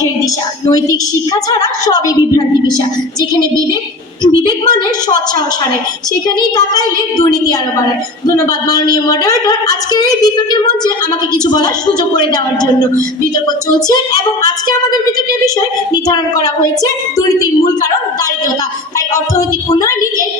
পথের দিশা। নৈতিক শিক্ষা ছাড়া সবই বিভ্রান্তি দিশা। যেখানে বিবেক বিবেক মানে সৎ সাহস হারায়, সেখানেই তাকাইলে দুর্নীতি আরও বাড়ায়। ধন্যবাদ, মাননীয় মডারেটর আজকের এই বিতর্কের মঞ্চে আমাকে কিছু বলার সুযোগ করে দেওয়ার জন্য বিতর্ক চলছে এবং আজকে আমাদের বিতর্কের বিষয় নির্ধারণ করা হয়েছে দুর্নীতির মূল কারণ দারিদ্রতা। তাই অর্থনৈতিক উন্নয়নই এর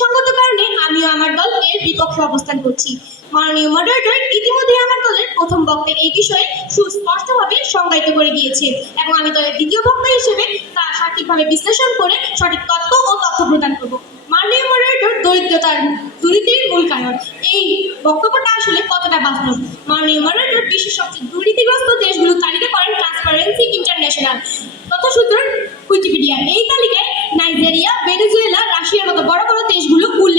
যুক্তিসঙ্গত কারণে আমিও আমার দল এর বিপক্ষে অবস্থান করছি। মাননীয় মডারেটর ইতিমধ্যে আমার দলের প্রথম বক্তের এই বিষয়ে সুস্পষ্টভাবে সংজ্ঞায়িত করে দিয়েছে এবং আমি দলের দ্বিতীয় বক্তা হিসেবে তা সঠিকভাবে বিশ্লেষণ করে সঠিক তথ্য ও তথ্য প্রদান করব। মাননীয় মডারেটর দরিদ্রতার দুর্নীতির মূল কারণ। এই বক্তব্যটা আসলে কতটা বাস্তব? মাননীয় মডারেটর বিশ্বের সবচেয়ে দুর্নীতিগ্রস্ত দেশগুলো তালিকা করেন ট্রান্সপারেন্সি ইন্টারন্যাশনাল তথ্যসূত্র উইকিপিডিয়া এই তালিকায় নাইজেরিয়া, ভেনেজুয়েলা, রাশিয়ার মতো বড়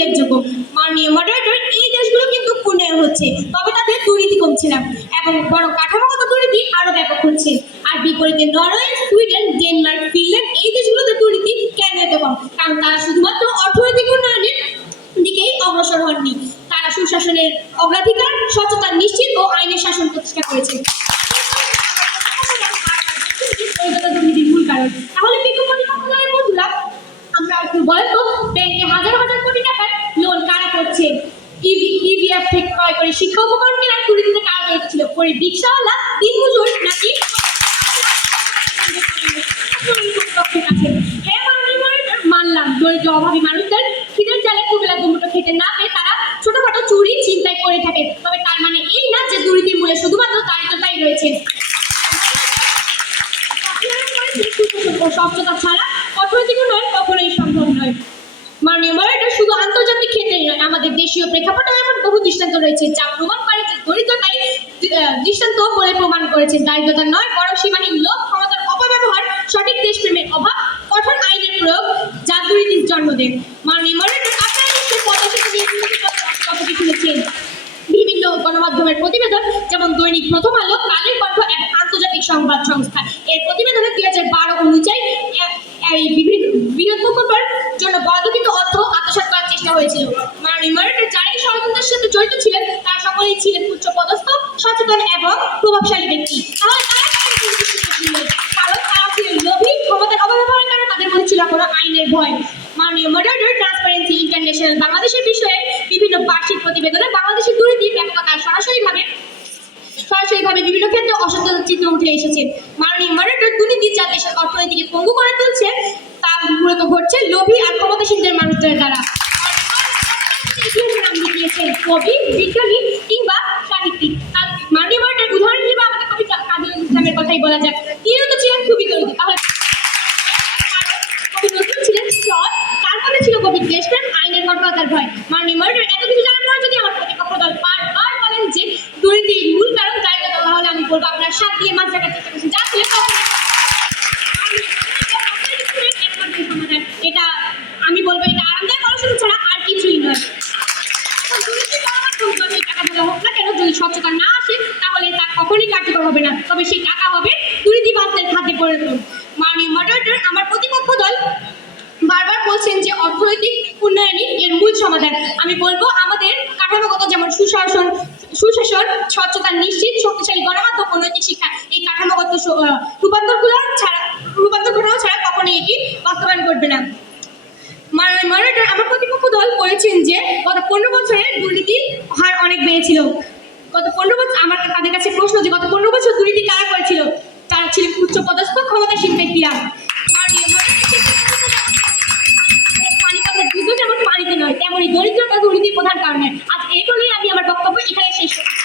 উল্লেখযোগ্য। মাননীয় মডারেটর এই দেশগুলো কিন্তু উন্নয়ন হচ্ছে, তবে তাদের দুর্নীতি কমছে না, এবং বড় কাঠামোগত দুর্নীতি আরও ব্যাপক হচ্ছে। আর বিপরীতে নরওয়ে, সুইডেন, ডেনমার্ক, ফিনল্যান্ড, এই দেশগুলোতে দুর্নীতি কেন এত কম? কারণ তারা শুধুমাত্র অর্থনৈতিক উন্নয়নের দিকেই অগ্রসর হননি। তারা সুশাসনের অগ্রাধিকার সচেতন নিশ্চিত ও আইনের শাসন প্রতিষ্ঠা করেছে। তাহলে বিজ্ঞ পরিকল্পনার বন্ধুরা আমরা একটু বলেন তো? ব্যাংকে হাজার হাজার কোটি টাকার লোন কারা করছে ইভিএফ থেকে ক্রয় করে শিক্ষা উপকরণ কেনার দুর্নীতিতে কারা জড়িত ছিল পরে রিক্সাওয়ালা দিন মজুর নাকি মানলাম। দরিদ্র অভাবী মানুষদের খিদের জ্বালে দুবেলা দুমুঠো খেতে না পেয়ে তারা ছোটখাটো চুরি চিন্তায় করে থাকে। তবে তার মানে এই না যে দুর্নীতির মূলে শুধুমাত্র দারিদ্রতাই রয়েছে স্বচ্ছতা ছাড়া অর্থনৈতিক উন্নয়ন কখনোই সম্ভব নয় মাননীয় মডারেটর শুধু আন্তর্জাতিক ক্ষেত্রেই নয়, আমাদের দেশীয় প্রেক্ষাপটে এমন বহু দৃষ্টান্ত রয়েছে যা প্রমাণ করে যে দরিদ্রতাই দৃষ্টান্ত বলে প্রমাণ করেছে। দারিদ্রতা নয়, বরং সীমাহীন লোক ক্ষমতার অপব্যবহার, সঠিক দেশপ্রেমের অভাব, কঠোর আইনের প্রয়োগ যা দুর্নীতির জন্ম দেয়। মাননীয় মডারেটর আপনারা নিশ্চয়ই পদক্ষেপ শুনেছেন বিভিন্ন গণমাধ্যমের প্রতিবেদন, যেমন দৈনিক প্রথম আলো, কালের কণ্ঠ এবং আন্তর্জাতিক সংবাদ সংস্থা। এর প্রতিবেদনে দুই হাজার বারো অনুযায়ী এই বিভিন্ন বৃহৎ আত্মসাৎ হয়েছিল। মাননীয় মডারেটর যারা এই ষড়যন্ত্রের সাথে জড়িত ছিলেন, তারা সকলেই ছিলেন উচ্চ পদস্থ সচেতন এবং প্রভাবশালী ব্যক্তি। দুর্নীতি? কারণ লোভী, ক্ষমতার অপব্যবহারের তাদের মধ্যে কোনো আইনের ভয়। মাননীয় মডারেটর ট্রান্সপারেন্সি ইন্টারন্যাশনাল বাংলাদেশের বিষয়ে বিভিন্ন বার্ষিক প্রতিবেদনে বাংলাদেশের দুর্নীতির ব্যাপকতা সরাসরিভাবে সরাসরিভাবে বিভিন্ন ক্ষেত্রে অসন্তোষের চিত্র উঠে এসেছে। মাননীয় মডারেটর দুর্নীতি যা দেশের অর্থনীতিকে পঙ্গু করে তুলছে, তা মূলত ঘটছে লোভী আর ক্ষমতাসীনদের মানুষদের দ্বারা। ইতিহাসের নাম লিখিয়েছেন কবি বিজ্ঞানী কিংবা সাহিত্যিক আর মাননীয় মডারেটর উদাহরণ হিসেবে আমাদের কবি কাজী নজরুল ইসলামের কথাই বলা যায় তিনিও তো ছিলেন খুবই দরিদ্র তাহলে কবি নজরুল ছিলেন সৎ তারপরে ছিল কবি দেশপ্রেম আইনের কঠোরতার ভয় মাননীয় মডারেটর এত কিছু জানার পর যদি আমার প্রতিপক্ষ দল বারবার বলেন যে দুর্নীতির মূল কারণ দায়িত্ব তাহলে আমি বলব আপনার সাত দিয়ে মাছ রাখার চেষ্টা করছেন যা ছিল এটা স্বচ্ছতা না আসে, তাহলে তা কখনোই কার্যকর হবে না। তবে সেই টাকা হবে দুর্নীতিবাজদের খাদ্যে পরিণত মাননীয় মডারেটর আমার প্রতিপক্ষ দল বারবার বলছেন যে অর্থনৈতিক উন্নয়নই এর মূল সমাধান। আমি বলব, আমাদের কাঠামোগত যেমন সুশাসন সুশাসন, স্বচ্ছতা নিশ্চিত, শক্তিশালী গণমাধ্যম ও শিক্ষা, এই কাঠামোগত রূপান্তরগুলো ছাড়া রূপান্তর ঘটানো ছাড়া কখনোই এটি বাস্তবায়ন করবে না। মাননীয় মডারেটর আমার প্রতিপক্ষ দল বলেছেন যে, গত পনেরো বছরে দুর্নীতির হার অনেক বেড়েছিল। গত পনেরো বছর আমার তাদের কাছে প্রশ্ন যে গত পনেরো বছর দুর্নীতি কারা করেছিল? তারা ছিল উচ্চ পদস্থ ক্ষমতাসীন ব্যক্তিরা পানিতে নয় তেমনই দরিদ্রতা দুর্নীতির প্রধান কারণে। আজ এগুলি আমি আমার বক্তব্য এখানে শেষ করছি।